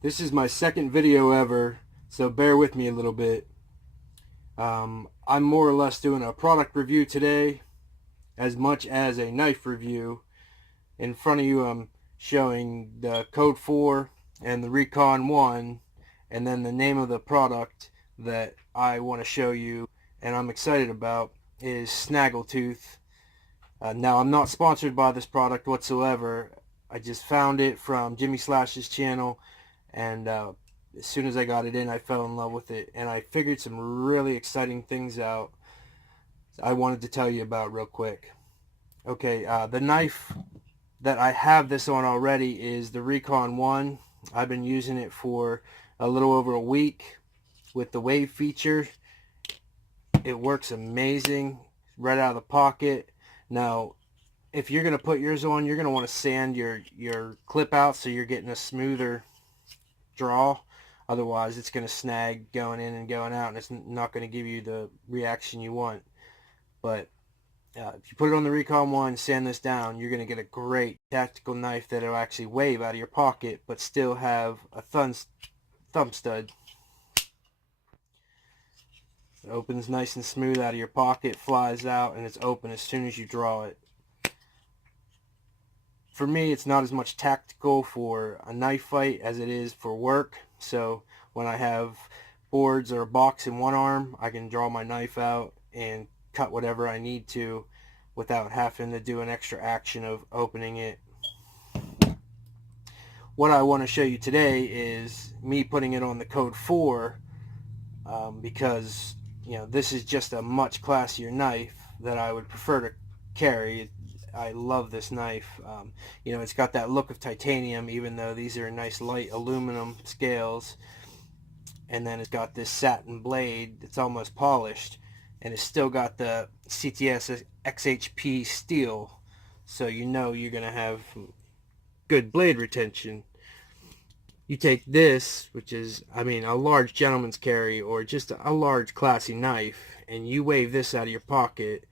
This is my second video ever, so bear with me a little bit. I'm more or less doing a product review today as much as a knife review. In front of you I'm showing the CODE4 and the Recon 1, and then the name of the product that I want to show you and I'm excited about is Snaggletooth. Now, I'm not sponsored by this product whatsoever. I just found it from Jimmy Slash's channel, and as soon as I got it in, I fell in love with it, and I figured some really exciting things out I wanted to tell you about real quick. Okay, the knife that I have this on already is the Recon 1. I've been using it for a little over a week with the wave feature. It works amazing right out of the pocket. Now, if you're going to put yours on, you're going to want to sand your clip out so you're getting a smoother draw. Otherwise, it's going to snag going in and going out, and it's not going to give you the reaction you want. But if you put it on the Recon 1, sand this down, you're going to get a great tactical knife that will actually wave out of your pocket, but still have a thumb stud. It opens nice and smooth out of your pocket, flies out, and it's open as soon as you draw it. For me, it's not as much tactical for a knife fight as it is for work. So when I have boards or a box in one arm, I can draw my knife out and cut whatever I need to without having to do an extra action of opening it. What I want to show you today is me putting it on the CODE4 because this is just a much classier knife that I would prefer to carry. I love this knife. It's got that look of titanium, even though these are nice light aluminum scales, and then it's got this satin blade that's almost polished, and it's still got the CTS XHP steel, so you're gonna have good blade retention. You take this, which is a large gentleman's carry or just a large classy knife, and you wave this out of your pocket,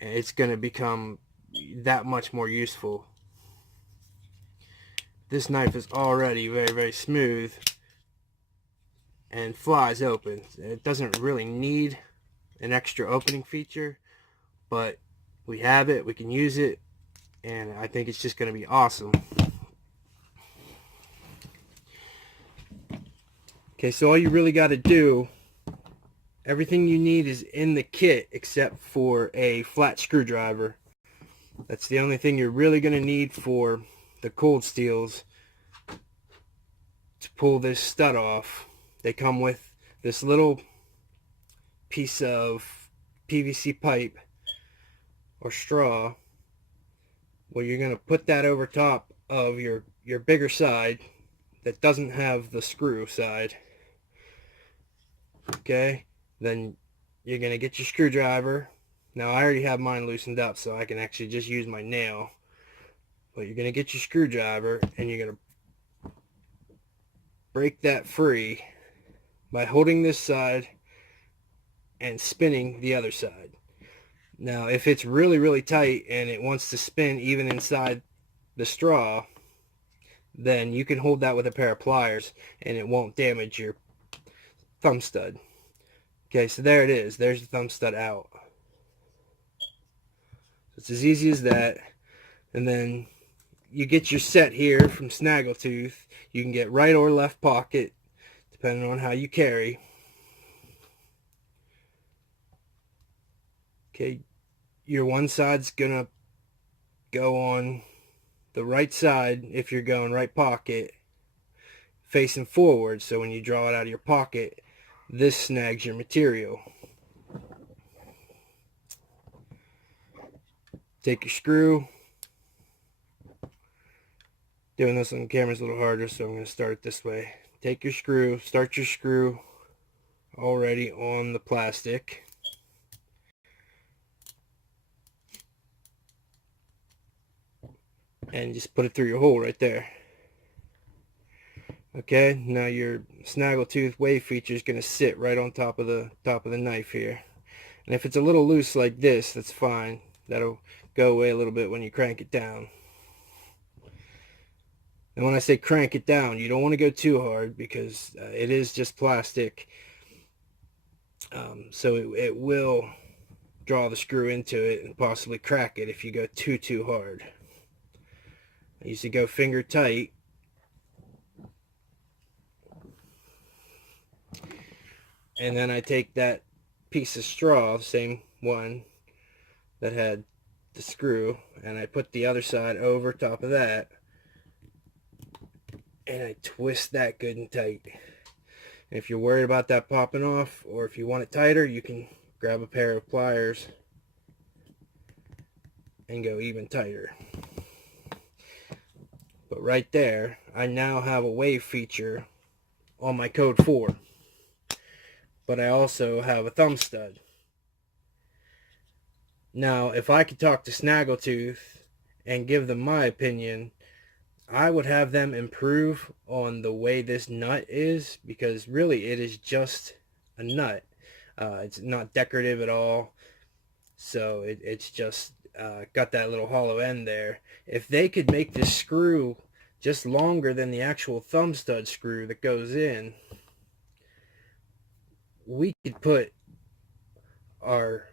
and it's going to become that much more useful. This knife is already very, very smooth and flies open. It doesn't really need an extra opening feature, but we have it, we can use it, and I think it's just going to be awesome. Okay, so all you really got to do, everything you need is in the kit except for a flat screwdriver. That's the only thing you're really going to need for the cold steels to pull this stud off. They come with this little piece of PVC pipe or straw. Well, you're going to put that over top of your bigger side that doesn't have the screw side. Okay, then you're going to get your screwdriver. Now, I already have mine loosened up, so I can actually just use my nail. But you're going to get your screwdriver, and you're going to break that free by holding this side and spinning the other side. Now, if it's really, really tight and it wants to spin even inside the straw, then you can hold that with a pair of pliers, and it won't damage your thumb stud. Okay, so there it is. There's the thumb stud out. It's as easy as that. And then you get your set here from Snaggletooth. You can get right or left pocket, depending on how you carry. Okay, your one side's gonna go on the right side if you're going right pocket, facing forward, so when you draw it out of your pocket, this snags your material. Take your screw. Doing this on camera is a little harder, so I'm going to start it this way. Take your screw, start your screw already on the plastic. And just put it through your hole right there. Okay, now your Snaggletooth Wave feature is going to sit right on top of the knife here. And if it's a little loose like this, that's fine. That'll go away a little bit when you crank it down. And when I say crank it down, you don't want to go too hard because it is just plastic. So it will draw the screw into it and possibly crack it if you go too hard. I used to go finger tight. And then I take that piece of straw, same one that had the screw, and I put the other side over top of that, and I twist that good and tight. And if you're worried about that popping off, or if you want it tighter, you can grab a pair of pliers and go even tighter. But right there, I now have a wave feature on my CODE4. But I also have a thumb stud. Now, if I could talk to Snaggletooth and give them my opinion, I would have them improve on the way this nut is, because really it is just a nut. It's not decorative at all, so it's just got that little hollow end there. If they could make this screw just longer than the actual thumb stud screw that goes in, we could put our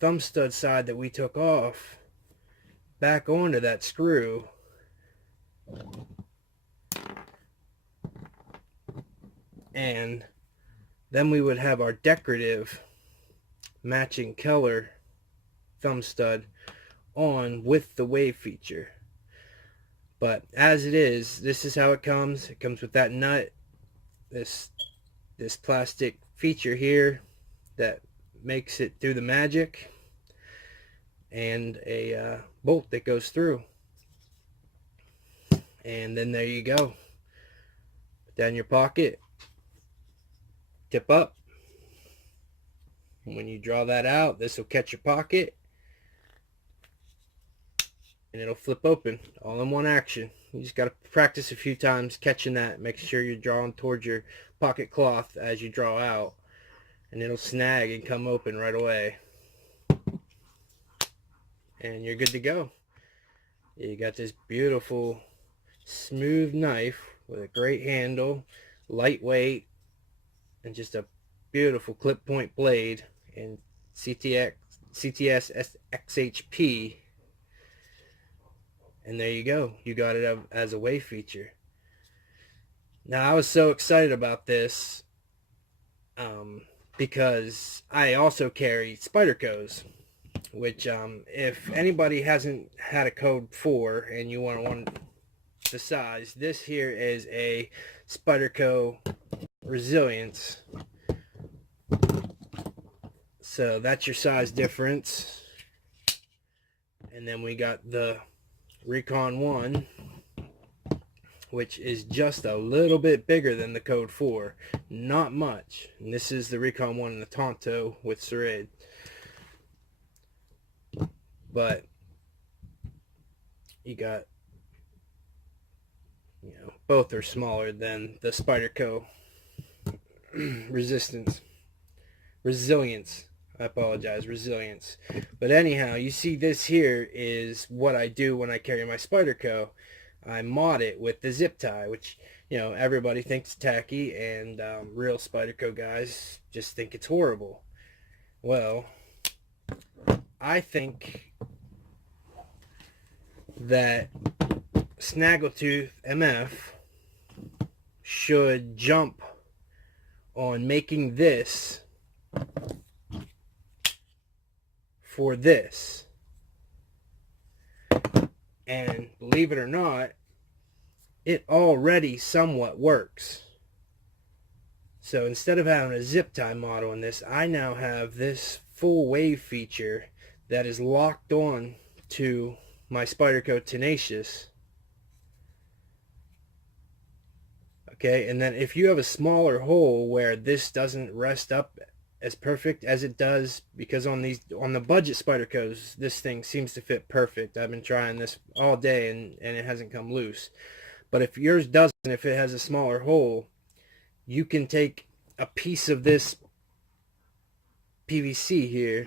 thumb stud side that we took off back onto that screw, and then we would have our decorative matching color thumb stud on with the wave feature. But as it is, this is how it comes. It comes with that nut, this plastic feature here that makes it do the magic, and a bolt that goes through. And then there you go. Put that in your pocket, tip up. And when you draw that out, this will catch your pocket, and it'll flip open all in one action. You just got to practice a few times catching that. Make sure you're drawing towards your pocket cloth as you draw out, and it'll snag and come open right away. And you're good to go. You got this beautiful smooth knife with a great handle, lightweight, and just a beautiful clip point blade in CTS XHP. And there you go. You got it as a wave feature. Now, I was so excited about this because I also carry Spydercos, which if anybody hasn't had a CODE4 and you want the size, this here is a Spyderco Resilience. So that's your size difference. And then we got the Recon 1, which is just a little bit bigger than the CODE4. Not much. And this is the Recon 1 in the Tonto with serrade. But you got, both are smaller than the Spyderco Resilience. I apologize, Resilience. But anyhow, you see this here is what I do when I carry my Spyderco. I mod it with the zip tie, which, everybody thinks tacky, and real Spyderco guys just think it's horrible. Well, I think that Snaggletooth MF should jump on making this for this. And believe it or not, it already somewhat works. So instead of having a zip tie model on this, I now have this full wave feature that is locked on to my Spyderco TheTenatious. Okay, and then if you have a smaller hole where this doesn't rest up as perfect as it does, because on the budget Spydercos, this thing seems to fit perfect. I've been trying this all day and it hasn't come loose. But if yours doesn't, if it has a smaller hole, you can take a piece of this PVC here,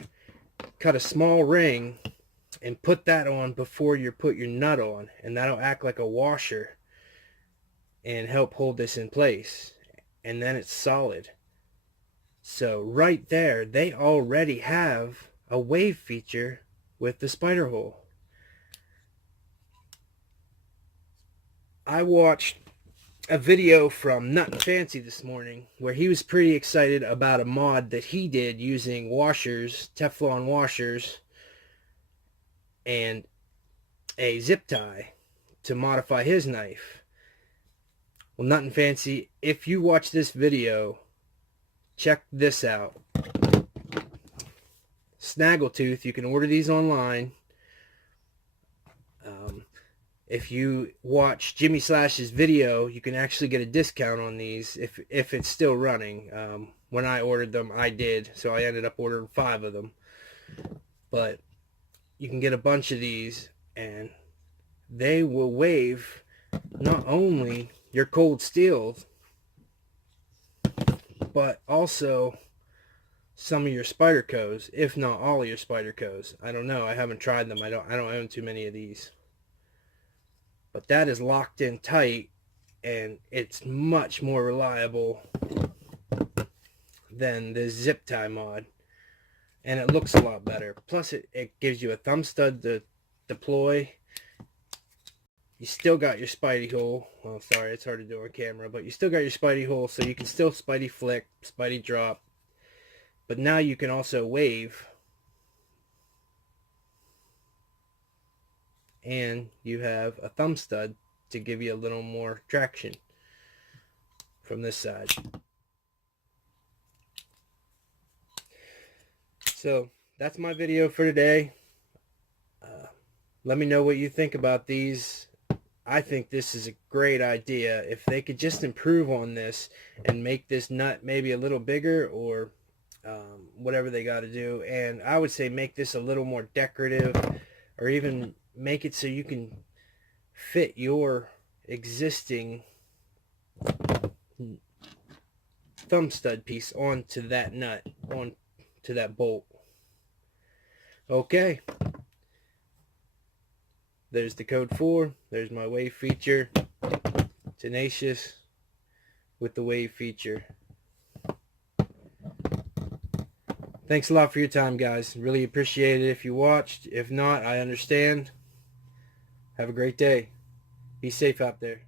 cut a small ring, and put that on before you put your nut on, and that'll act like a washer and help hold this in place, and then it's solid. So right there, they already have a wave feature with the spider hole. I watched a video from Nut and Fancy this morning where he was pretty excited about a mod that he did using washers, Teflon washers, and a zip tie to modify his knife. Well, Nut and Fancy, if you watch this video, check this out. Snaggletooth, you can order these online. If you watch Jimmy Slash's video, you can actually get a discount on these if it's still running. When I ordered them, I did, so I ended up ordering 5 of them. But you can get a bunch of these, and they will wave not only your cold steel, but also some of your Spydercos, if not all of your Spydercos. I don't know. I haven't tried them. I don't own too many of these. But that is locked in tight, and it's much more reliable than the zip tie mod. And it looks a lot better. Plus it gives you a thumb stud to deploy. You still got your Spidey hole. Well, sorry, it's hard to do on camera, but you still got your Spidey hole, so you can still Spidey flick, Spidey drop. But now you can also wave. And you have a thumb stud to give you a little more traction from this side. So that's my video for today. Let me know what you think about these. I think this is a great idea. If they could just improve on this and make this nut maybe a little bigger, or whatever they got to do. And I would say make this a little more decorative, or even make it so you can fit your existing thumb stud piece onto that nut, onto that bolt. Okay. There's the code 4. There's my wave feature. Tenacious with the wave feature. Thanks a lot for your time, guys. Really appreciate it if you watched. If not, I understand. Have a great day. Be safe out there.